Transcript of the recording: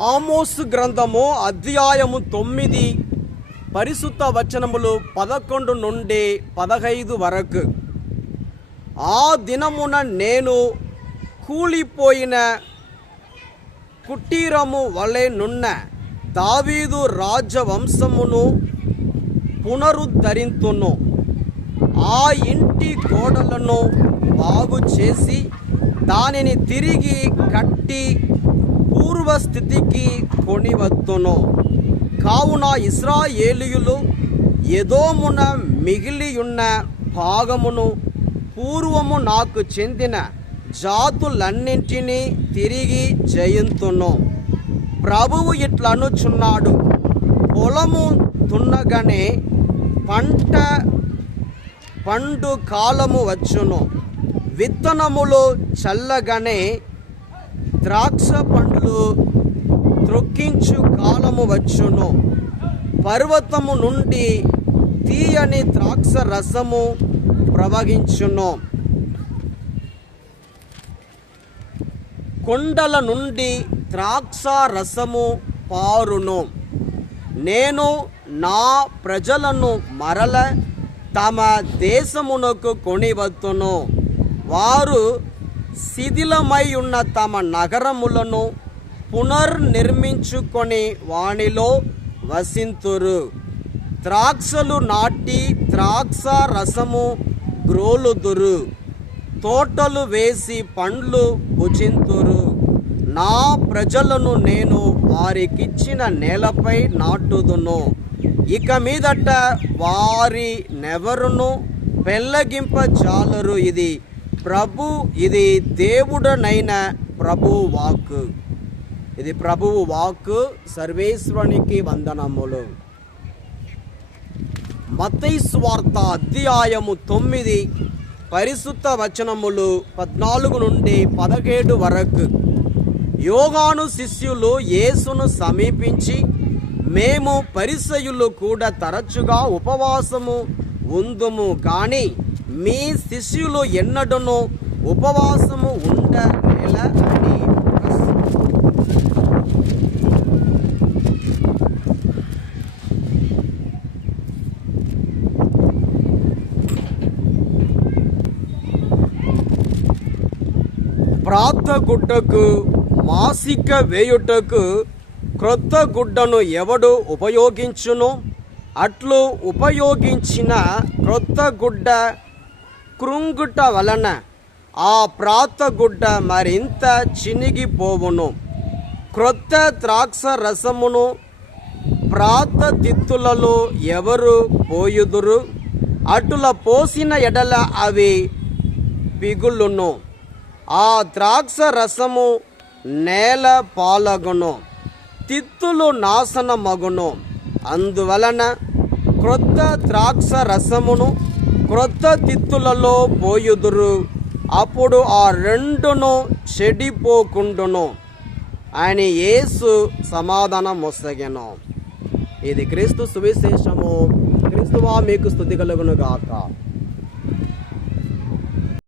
ఆమోసు గ్రంథము అధ్యాయము 9 పరిశుద్ధ వచనములు 11 నుండి 15 వరకు. ఆ దినమున నేను కూలిపోయిన కుటీరము వలె నున్న దావీదు రాజవంశమును పునరుద్ధరింతును. ఆ ఇంటి గోడలను బాగు చేసి దానిని తిరిగి కట్టి పూర్వస్థితికి కొనివత్తును. కావున ఇశ్రాయేలీయులు ఎదోమున మిగిలియున్న భాగమును పూర్వము నాకు చెందిన జాతులన్నింటినీ తిరిగి జయింతును. ప్రభువు ఇట్లనుచున్నాడు, పొలము దున్నగానే పండు కాలము వచ్చును, విత్తనములు చల్లగానే ద్రాక్ష పండ్లు త్రొక్కించు కాలము వచ్చును. పర్వతము నుండి తీయని ద్రాక్ష రసము ప్రవహించును, కొండల నుండి ద్రాక్ష రసము పారును. నేను నా ప్రజలను మరల తమ దేశమునకు కొనివత్తును. వారు శిథిలమై ఉన్న తమ నగరములను పునర్నిర్మించుకొని వానిలో వసింతురు. ద్రాక్షలు నాటి ద్రాక్ష రసము గ్రోలుదురు, తోటలు వేసి పండ్లు భుజింతురు. నా ప్రజలను నేను వారికిచ్చిన నేలపై నాటుదును. ఇక మీదట వారి నెవరును పెళ్ళగింపజాలరు. ఇది దేవుడనైన ప్రభువు వాక్కు. ఇది ప్రభువు వాక్కు. సర్వేశ్వరునికి వందనములు. మత్తయి సువార్త అధ్యాయము 9 పరిశుద్ధ వచనములు 14 నుండి 17 వరకు. యోహాను శిష్యులు యేసును సమీపించి, మేము పరిసయ్యులు కూడా తరచుగా ఉపవాసము ఉందుము, కానీ మీ శిష్యులు ఎన్నడూను ఉపవాసము ఉండనేలా అని. ప్రాత గుడ్డకు మాసిక వేయుటకు క్రొత్త గుడ్డను ఎవడు ఉపయోగించును? అట్లు ఉపయోగించిన క్రొత్త గుడ్డ కృంగుట వలన ఆ ప్రాత గుడ్డ మరింత చినిగిపోవును. క్రొత్త ద్రాక్ష రసమును ప్రాత తిత్తులలో ఎవరు పోయుదురు? అటుల పోసిన ఎడల అవి పిగులును, ఆ ద్రాక్ష రసము నేల పాలగును, తిత్తులు నాశనమగును. అందువలన క్రొత్త ద్రాక్ష రసమును క్రొత్త తిత్తులలో పోయుదురు, అప్పుడు ఆ రెండును చెడిపోకుండును అని యేసు సమాధానం మొసగెను. ఇది క్రీస్తు సువిశేషము. క్రీస్తువా మీకు స్తుతి కలుగును గాక.